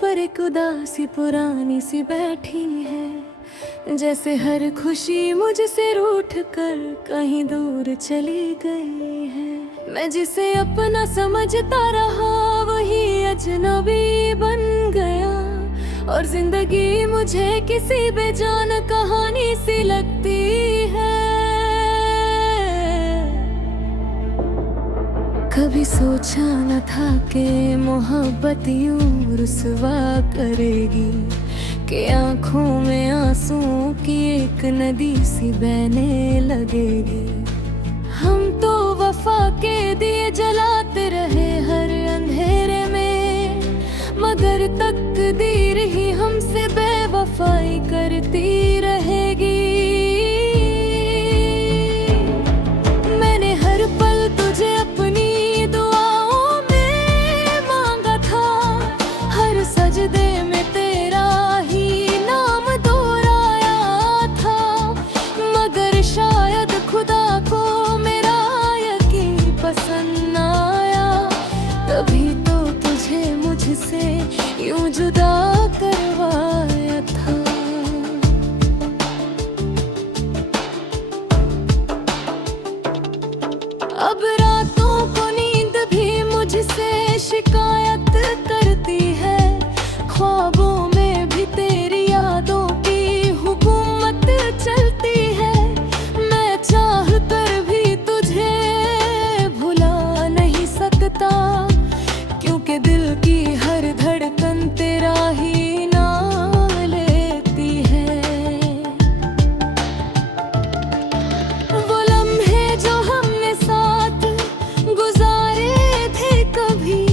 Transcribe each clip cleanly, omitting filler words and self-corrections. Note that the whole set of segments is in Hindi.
पर एक उदासी पुरानी सी बैठी है, जैसे हर खुशी मुझसे रूठ कर कहीं दूर चली गई है। मैं जिसे अपना समझता रहा वही अजनबी बन गया, और जिंदगी मुझे किसी बेजान कहानी सी लगती है। कभी सोचा न था कि मोहब्बत यूं रुसवा करेगी, कि आंखों में आंसुओं की एक नदी सी बहने लगेगी। हम तो वफा के दिए जलाते रहे हर अंधेरे में, मगर तकदीर ही हमसे बेवफाई करती रहेगी। मैंने हर पल तुझे अपनी दुआओं में मांगा था, हर सजदे में तेरा ही नाम दोहराया था, मगर शायद खुदा को मेरा यकीन पसंद आया, तभी तो तुझे मुझसे यूं जुदा करवाया था। अब रातों को नींद भी मुझसे शिकायत करती है, ख्वाबों में भी तेरी यादों की हुकूमत चलती है। मैं चाह कर भी तुझे भुला नहीं सकता, क्योंकि दिल की हर धड़कन तेरा ही नाम लेती है। वो लम्हे जो हमने साथ गुजारे थे कभी,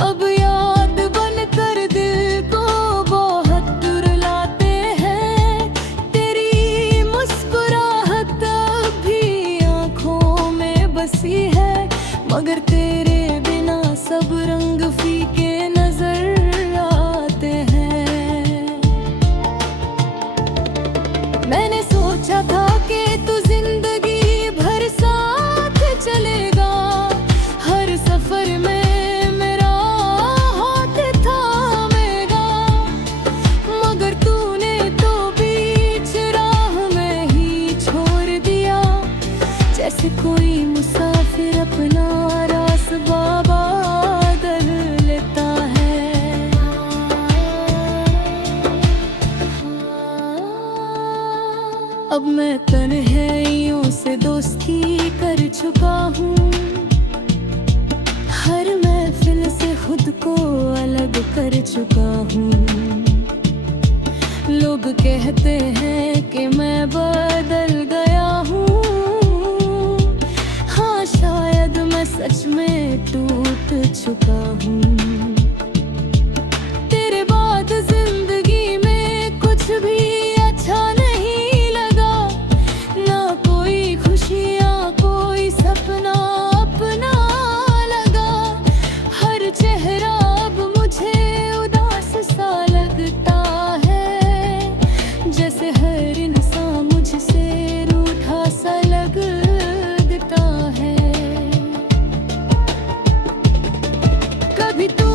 अब याद बनकर दिल को बहुत रुलाते हैं। तेरी मुस्कुराहट अब भी आँखों में बसी है, मगर तेरे बिना सब रंग फीके नजर आते हैं। मैंने सोचा था कि तू जिंदगी भर साथ चलेगा, हर सफर में मेरा हाथ थामेगा, मगर तूने तो बीच राह में ही छोड़ दिया, जैसे कोई मुसाफिर अपना रास्ता बदल लेता है। अब मैं तन्हाइयों से दोस्ती कर चुका हूँ, हर महफिल से खुद को अलग कर चुका हूँ। लोग कहते हैं कि मैं बदल गया हूँ, हाँ शायद मैं सच में टूट चुका हूँ। तेरे बाद जिंदगी में कुछ भी अच्छा नहीं लगा, ना कोई खुशियाँ कोई सपना अपना लगा। हर चेहरा अब मुझे उदास सा लगता है, जैसे हर इंसान मुझसे रूठा सा लगता है। कभी तो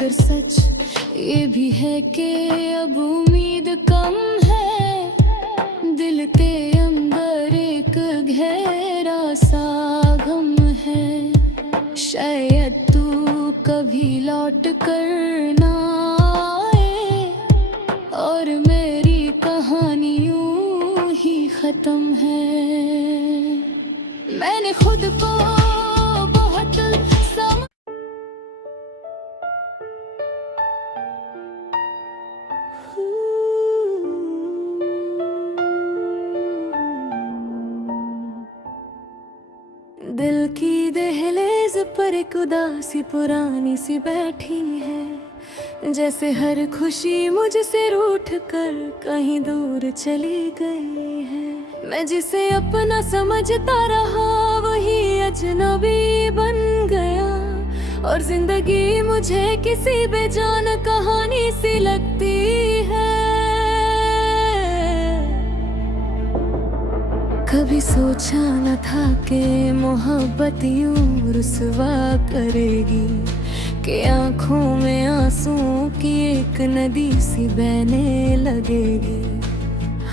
मगर सच ये भी है कि अब उम्मीद कम है। दिल के अंदर एक गहरा सा गम है, शायद तू कभी लौट कर ना आए और मेरी कहानी यूं ही खत्म है। मैंने खुद को बहुत दिल की दहलीज पर एक उदासी पुरानी सी बैठी है, जैसे हर खुशी मुझसे रूठ कर कहीं दूर चली गई है। मैं जिसे अपना समझता रहा वही अजनबी बन गया, और जिंदगी मुझे किसी बेजान कहानी सी लगती है। कभी सोचा न था कि मोहब्बत यूं रुसवा करेगी, कि आंखों में आंसुओं की एक नदी सी बहने लगेगी।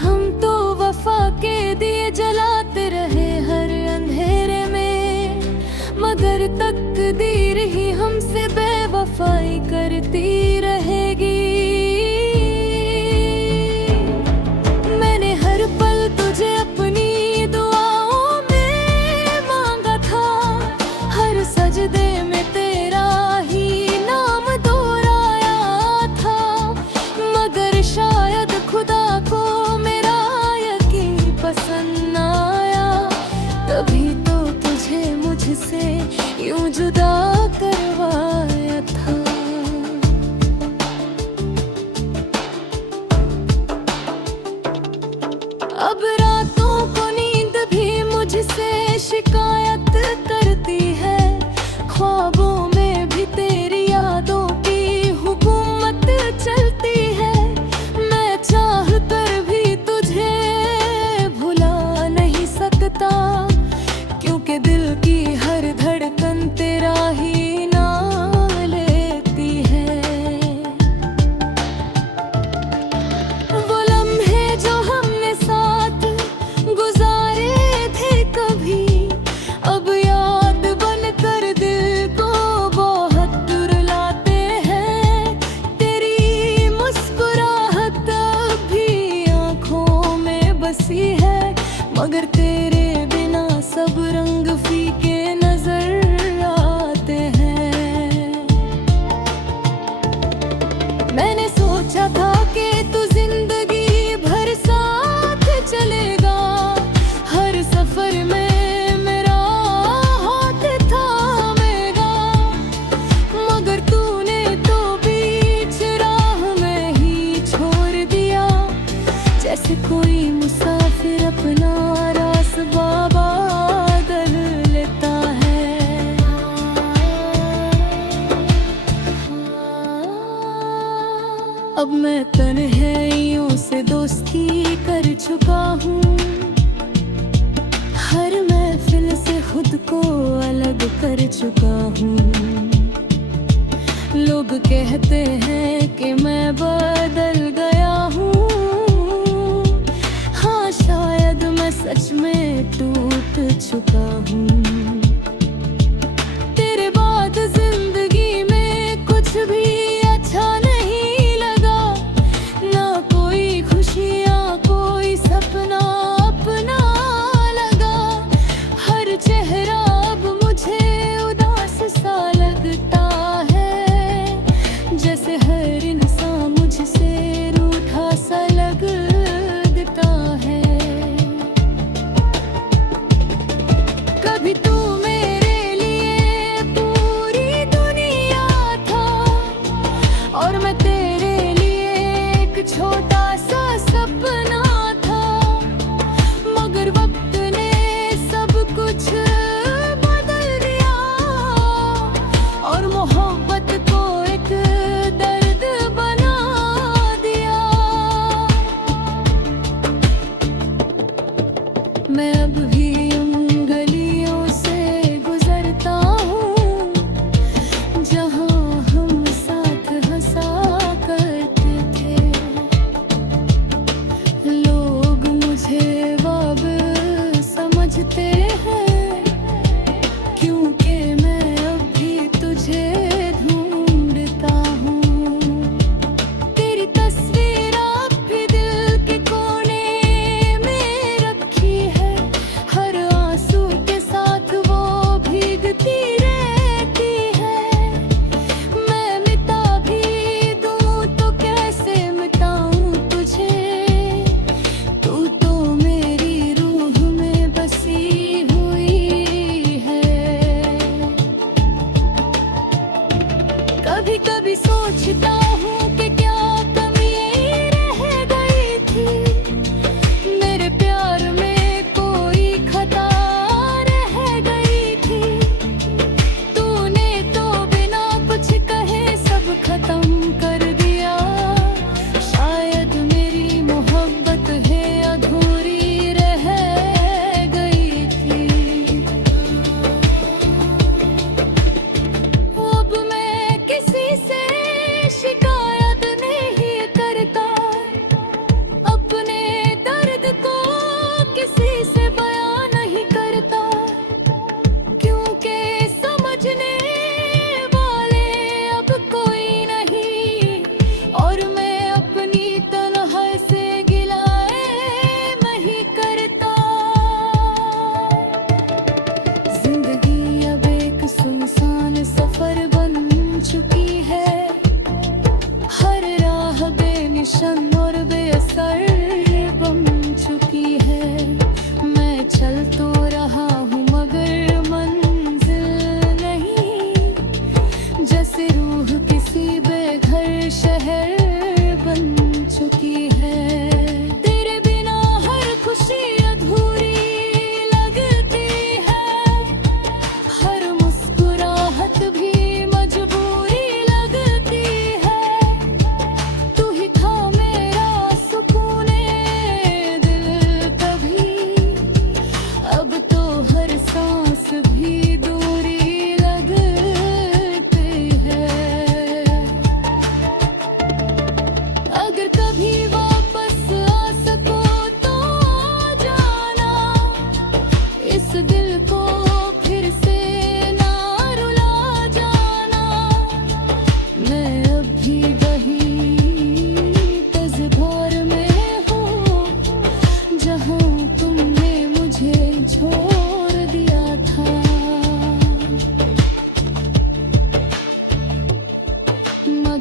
हम तो वफा के दिए जलाते रहे हर अंधेरे में, मगर तकदीर ही हमसे बेवफाई करती रहेगी। मैंने हर पल तुझे अपनी दुआओं में मांगा था, हर सजदे में तेरा ही नाम दोहराया था, मगर शायद खुदा को मेरा यकीन पसंद आया, तभी तो तुझे मुझसे यूं जुदा करवाया था। अब रातों को नींद भी मुझसे शिकायत करती है, ख्वाबों में भी तेरी यादों की हुकूमत चलती है। मैं चाह कर भी तुझे भुला नहीं सकता, क्योंकि दिल की हर धड़कन तेरा ही नाम लेती है। वो लम्हे जो हमने साथ गुजारे थे कभी, अब याद बनकर दिल को बहुत रुलाते हैं। तेरी मुस्कुराहट अब भी आँखों में बसी है, मगर तेरे बिना सब रंग फीके नजर आते हैं। मैंने सोचा था कि तू जिंदगी भर साथ चलेगा, हर सफर में मेरा हाथ थामेगा, मगर तूने तो बीच राह में ही छोड़ दिया, जैसे कोई मुसाफिर अपना रास्ता बदल लेता है। अब मैं तन्हाइयों से दोस्ती कर चुका हूँ, हर महफिल से खुद को अलग कर चुका हूँ। लोग कहते हैं कि मैं बदल गया हूँ, हाँ शायद मैं सच में टूट चुका हूँ। तेरे बाद जिंदगी में कुछ भी अच्छा नहीं लगा, ना कोई खुशियाँ कोई सपना अपना लगा। हर चेहरा अब मुझे उदास सा लगता है, जैसे हर इंसान मुझसे रूठा सा लगता है। कभी तो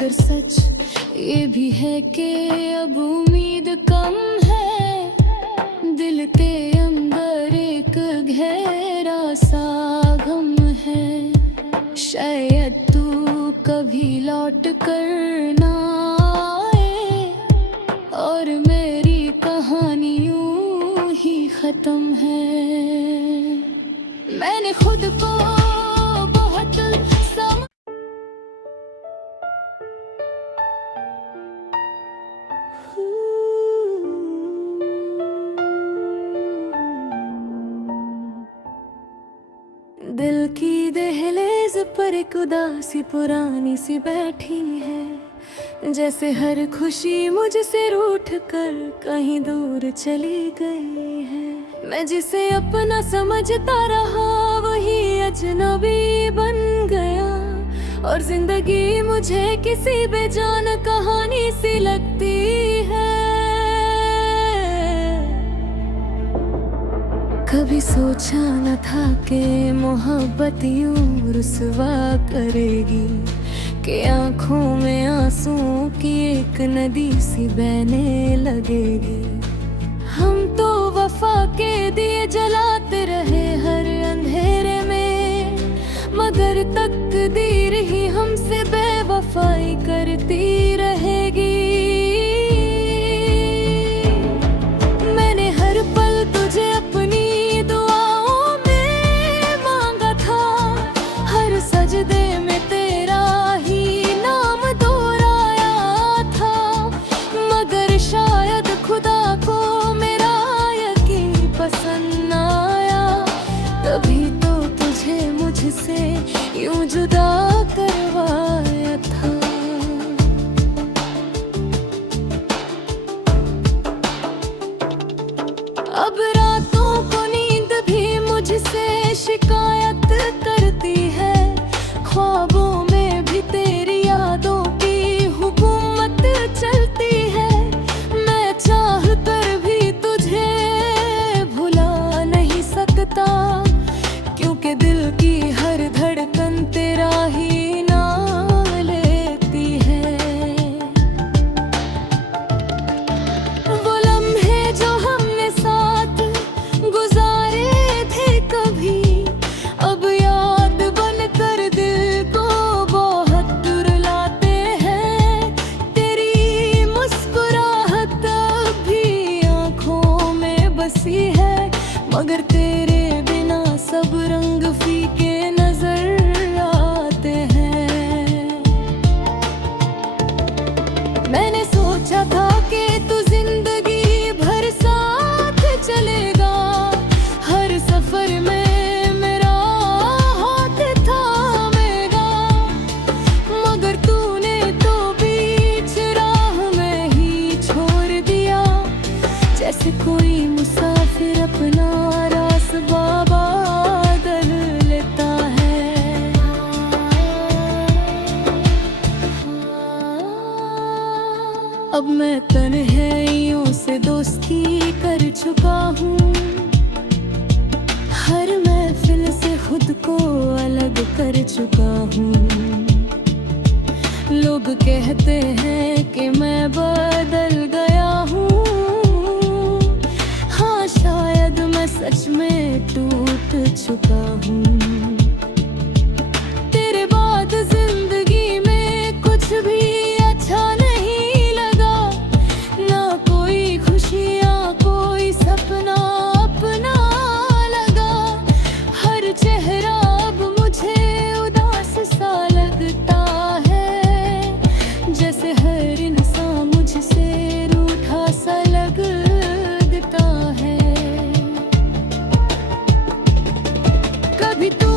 मगर सच ये भी है कि अब उम्मीद कम है। दिल के अंदर एक गहरा सा गम है, शायद तू कभी लौट कर ना आए और मेरी कहानी यूं ही खत्म है। मैंने खुद को बहुत दिल की दहलीज पर एक उदासी पुरानी सी बैठी है, जैसे हर खुशी मुझसे रूठ कर कहीं दूर चली गई है। मैं जिसे अपना समझता रहा वही अजनबी बन गया, और जिंदगी मुझे किसी बेजान कहानी सी लगती है। कभी सोचा न था कि मोहब्बत यूं रुसवा करेगी, कि आंखों में आंसुओं की एक नदी सी बहने लगेगी। हम तो वफा के दिए जलाते रहे हर अंधेरे में, मगर तकदीर ही हमसे बेवफाई करती रहेगी। मैंने हर पल तुझे अपनी दुआओं में मांगा था, हर सजदे में तेरा ही नाम दोहराया था, मगर शायद खुदा को मेरा यकीन पसंद आया, तभी तो तुझे मुझसे यूं जुदा करवाया था। अब रातों को नींद भी मुझसे शिकायत करती है, ख्वाबों में भी तेरी यादों की हुकूमत चलती है। मैं चाह कर भी तुझे भुला नहीं सकता, क्योंकि दिल की हर धड़कन तेरा ही नाम लेती है। वो लम्हे जो हमने साथ गुजारे थे कभी, अब याद बनकर दिल को बहुत रुलाते हैं। तेरी मुस्कुराहट अब भी आँखों में बसी है, मगर तेरे बिना सब रंग फीके नजर आते हैं। मैंने सोचा था कि तू जिंदगी भर साथ चलेगा, हर सफर में मेरा हाथ थामेगा, मगर तूने तो बीच राह में ही छोड़ दिया, जैसे कोई मुसाफिर अपना रास्ता बदल लेता है। अब मैं तन्हाइयों से दोस्ती कर चुका हूँ, हर महफिल से खुद को अलग कर चुका हूँ। लोग कहते हैं कि मैं बदल गया हूँ, हाँ शायद मैं सच में टूट चुका हूँ। तेरे बाद जिंदगी में कुछ भी अच्छा नहीं लगा, ना कोई खुशियाँ कोई सपना अपना लगा। हर चेहरा अब मुझे उदास सा लगता है, जैसे हर इंसान मुझसे रूठा सा लगता है। कभी तू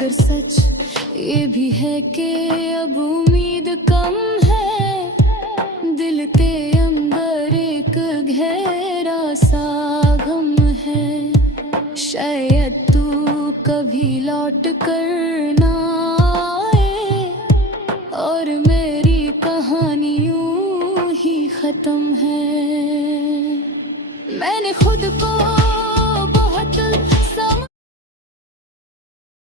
मगर सच ये भी है कि अब उम्मीद कम है। दिल के अंदर एक गहरा सा गम है, शायद तू कभी लौट कर ना आए और मेरी कहानी यूं ही खत्म है। मैंने खुद को बहुत